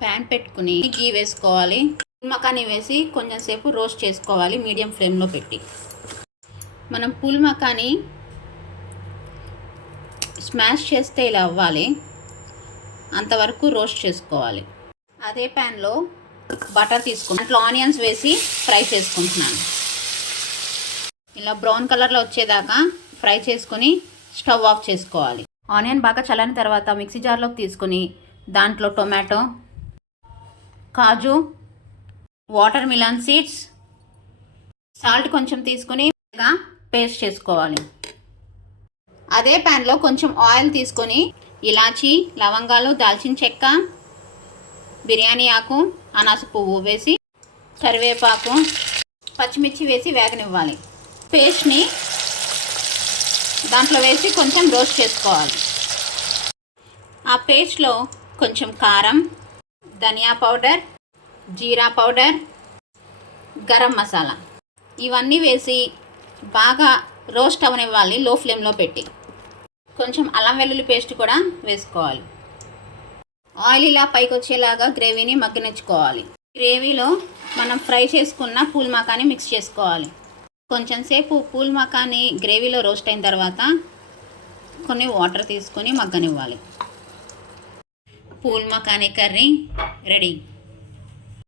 Pan పెట్టుకుని గీ వేసుకోవాలి. మకానీ వేసి కొంచెం సేపు రోస్ట్ చేసుకోవాలి మీడియం ఫ్లేమ్లో పెట్టి. మనం పూల్ మకానీ స్మాష్ చేస్తే ఇలా అవ్వాలి, అంతవరకు రోస్ట్ చేసుకోవాలి. అదే ప్యాన్లో బటర్ తీసుకుని దాంట్లో ఆనియన్స్ వేసి ఫ్రై చేసుకుంటున్నాను. ఇలా బ్రౌన్ కలర్లో వచ్చేదాకా ఫ్రై చేసుకొని స్టవ్ ఆఫ్ చేసుకోవాలి. ఆనియన్ బాగా చల్లని తర్వాత మిక్సీ జార్లోకి తీసుకొని దాంట్లో టొమాటో, కాజు, వాటర్ మిలన్ సీడ్స్, సాల్ట్ కొంచెం తీసుకొని పేస్ట్ చేసుకోవాలి. అదే ప్యాన్లో కొంచెం ఆయిల్ తీసుకొని ఇలాచీ, లవంగాలు, దాల్చిన చెక్క, బిర్యానీ ఆకు, అనాస పువ్వు వేసి కరివేపాకు, పచ్చిమిర్చి వేసి వేగనివ్వాలి. పేస్ట్ని దాంట్లో వేసి కొంచెం రోస్ట్ చేసుకోవాలి. ఆ పేస్ట్లో కొంచెం కారం, ధనియా పౌడర్, జీరా పౌడర్, గరం మసాలా ఇవన్నీ వేసి బాగా రోస్ట్ అవనివ్వాలి లో ఫ్లేమ్లో పెట్టి. కొంచెం అల్లం వెల్లుల్లి పేస్ట్ కూడా వేసుకోవాలి. ఆయిల్ ఇలా పైకి వచ్చేలాగా గ్రేవీని మగ్గనిచ్చుకోవాలి. గ్రేవీలో మనం ఫ్రై చేసుకున్న పూల్ మకానీ మిక్స్ చేసుకోవాలి. కొంచెం సేపు పూల్ మకానీ గ్రేవీలో రోస్ట్ అయిన తర్వాత కొన్ని వాటర్ తీసుకొని మగ్గనివ్వాలి. Pool makhani curry ready.